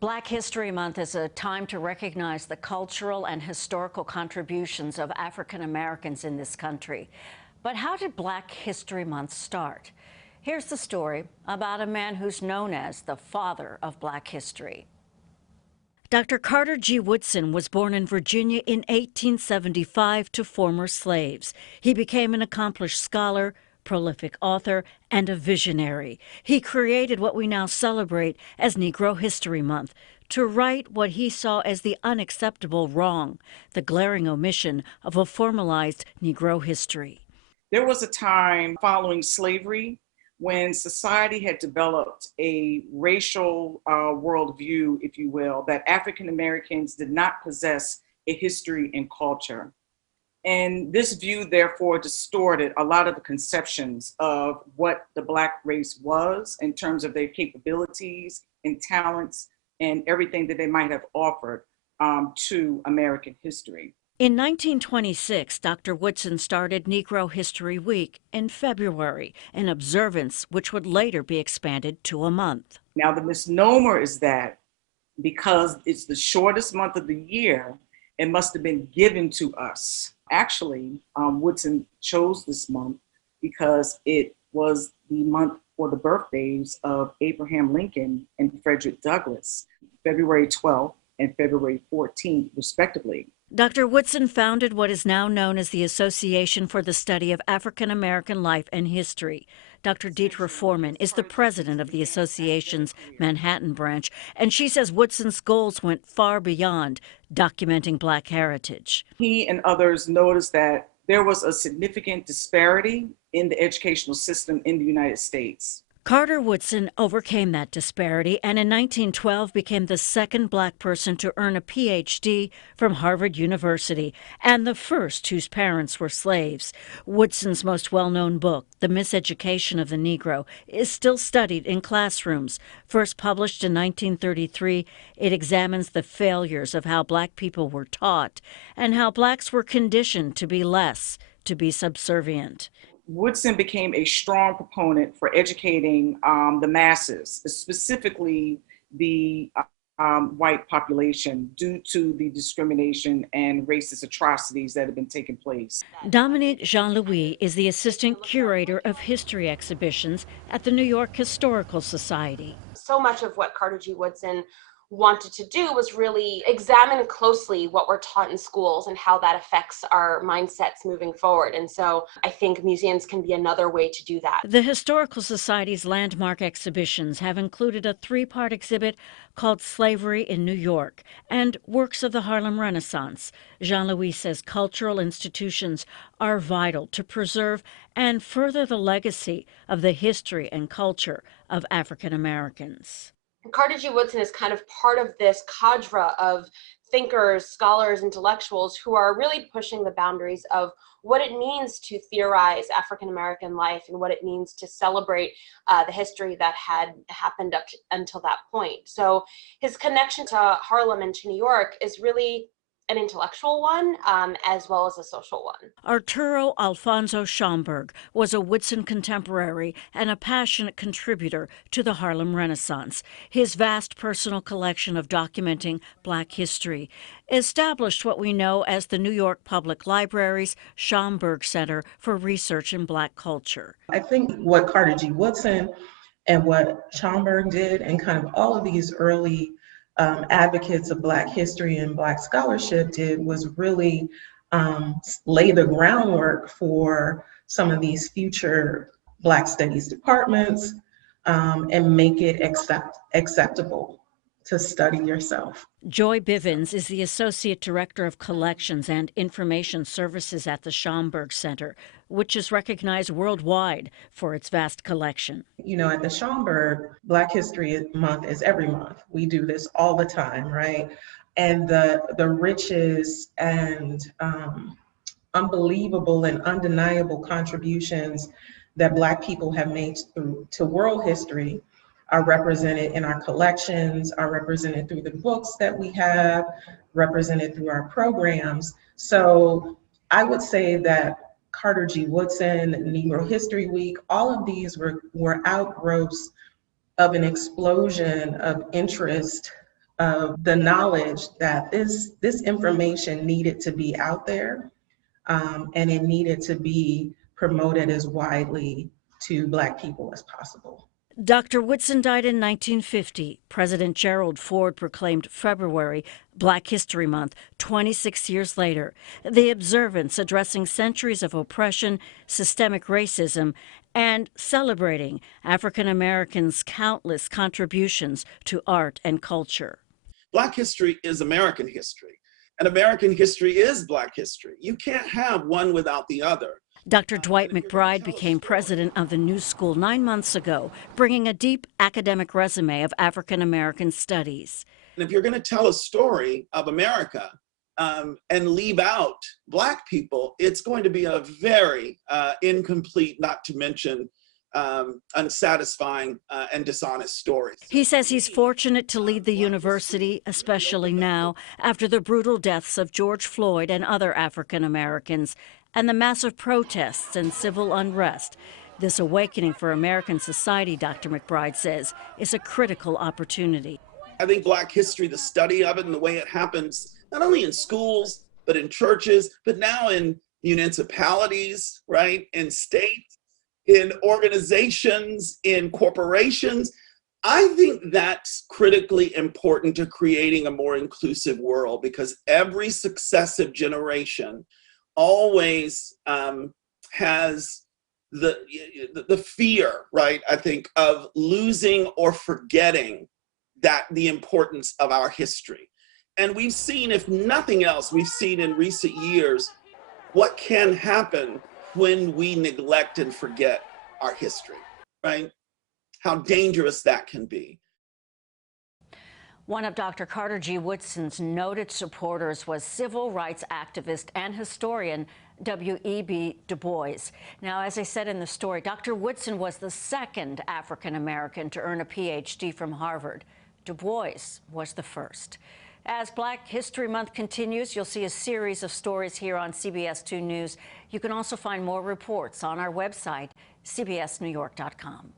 Black History Month is a time to recognize the cultural and historical contributions of African Americans in this country. But how did Black History Month start? Here's the story about a man who's known as the father of Black history. Dr. Carter G. Woodson was born in Virginia in 1875 to former slaves. He became an accomplished scholar, prolific author, and a visionary. He created what we now celebrate as Negro History Month to right what he saw as the unacceptable wrong, the glaring omission of a formalized Negro history. There was a time following slavery when society had developed a racial worldview, if you will, that African Americans did not possess a history and culture. And this view, therefore, distorted a lot of the conceptions of what the Black race was in terms of their capabilities and talents and everything that they might have offered to American history. In 1926, Dr. Woodson started Negro History Week in February, an observance which would later be expanded to a month. Now, the misnomer is that because it's the shortest month of the year, it must have been given to us. Actually, Woodson chose this month because it was the month for the birthdays of Abraham Lincoln and Frederick Douglass, February 12th and February 14th, respectively. Dr. Woodson founded what is now known as the Association for the Study of African American Life and History. Dr. Deidre Foreman is the president of the association's Manhattan branch, and she says Woodson's goals went far beyond documenting Black heritage. He and others noticed that there was a significant disparity in the educational system in the United States. Carter Woodson overcame that disparity and in 1912 became the second Black person to earn a Ph.D. from Harvard University and the first whose parents were slaves. Woodson's most well-known book, The Miseducation of the Negro, is still studied in classrooms. First published in 1933, it examines the failures of how Black people were taught and how Blacks were conditioned to be less, to be subservient. Woodson became a strong proponent for educating the masses, specifically the white population, due to the discrimination and racist atrocities that have been taking place. Dominique Jean-Louis is the assistant curator of history exhibitions at the New York Historical Society. So much of what Carter G. Woodson wanted to do was really examine closely what we're taught in schools and how that affects our mindsets moving forward. And so I think museums can be another way to do that. The Historical Society's landmark exhibitions have included a three-part exhibit called Slavery in New York and Works of the Harlem Renaissance. Jean-Louis says cultural institutions are vital to preserve and further the legacy of the history and culture of African Americans. Carter G. Woodson is kind of part of this cadre of thinkers, scholars, intellectuals who are really pushing the boundaries of what it means to theorize African American life and what it means to celebrate the history that had happened up until that point. So his connection to Harlem and to New York is really an intellectual one, as well as a social one. Arturo Alfonso Schomburg was a Woodson contemporary and a passionate contributor to the Harlem Renaissance. His vast personal collection of documenting Black history established what we know as the New York Public Library's Schomburg Center for Research in Black Culture. I think what Carter G. Woodson and what Schomburg did, and kind of all of these early advocates of Black history and Black scholarship did, was really lay the groundwork for some of these future Black studies departments and make it acceptable to study yourself. Joy Bivens is the Associate Director of Collections and Information Services at the Schomburg Center, which is recognized worldwide for its vast collection. You know, at the Schomburg, Black History Month is every month. We do this all the time, right? And the riches and unbelievable and undeniable contributions that Black people have made to world history are represented in our collections, are represented through the books that we have, represented through our programs. So I would say that Carter G. Woodson, Negro History Week, all of these were outgrowths of an explosion of interest of the knowledge that this information needed to be out there, and it needed to be promoted as widely to Black people as possible. Dr. Woodson died in 1950. President Gerald Ford proclaimed February Black History Month 26 years later, the observance addressing centuries of oppression, systemic racism, and celebrating African Americans' countless contributions to art and culture. Black history is American history, and American history is Black history. You can't have one without the other. Dr. Dwight McBride became president of the New School 9 months ago, bringing a deep academic resume of African American studies. And if you're going to tell a story of America and leave out Black people, it's going to be a very incomplete, not to mention unsatisfying and dishonest story. He says he's fortunate to lead the university, especially now, after the brutal deaths of George Floyd and other African Americans, and the massive protests and civil unrest. This awakening for American society, Dr. McBride says, is a critical opportunity. I think Black history, the study of it and the way it happens, not only in schools, but in churches, but now in municipalities, right, in states, in organizations, in corporations. I think that's critically important to creating a more inclusive world, because every successive generation always has the fear, right, I think, of losing or forgetting that the importance of our history. And we've seen, if nothing else, we've seen in recent years what can happen when we neglect and forget our history, right? How dangerous that can be. One of Dr. Carter G. Woodson's noted supporters was civil rights activist and historian W.E.B. Du Bois. Now, as I said in the story, Dr. Woodson was the second African American to earn a Ph.D. from Harvard. Du Bois was the first. As Black History Month continues, you'll see a series of stories here on CBS 2 News. You can also find more reports on our website, cbsnewyork.com.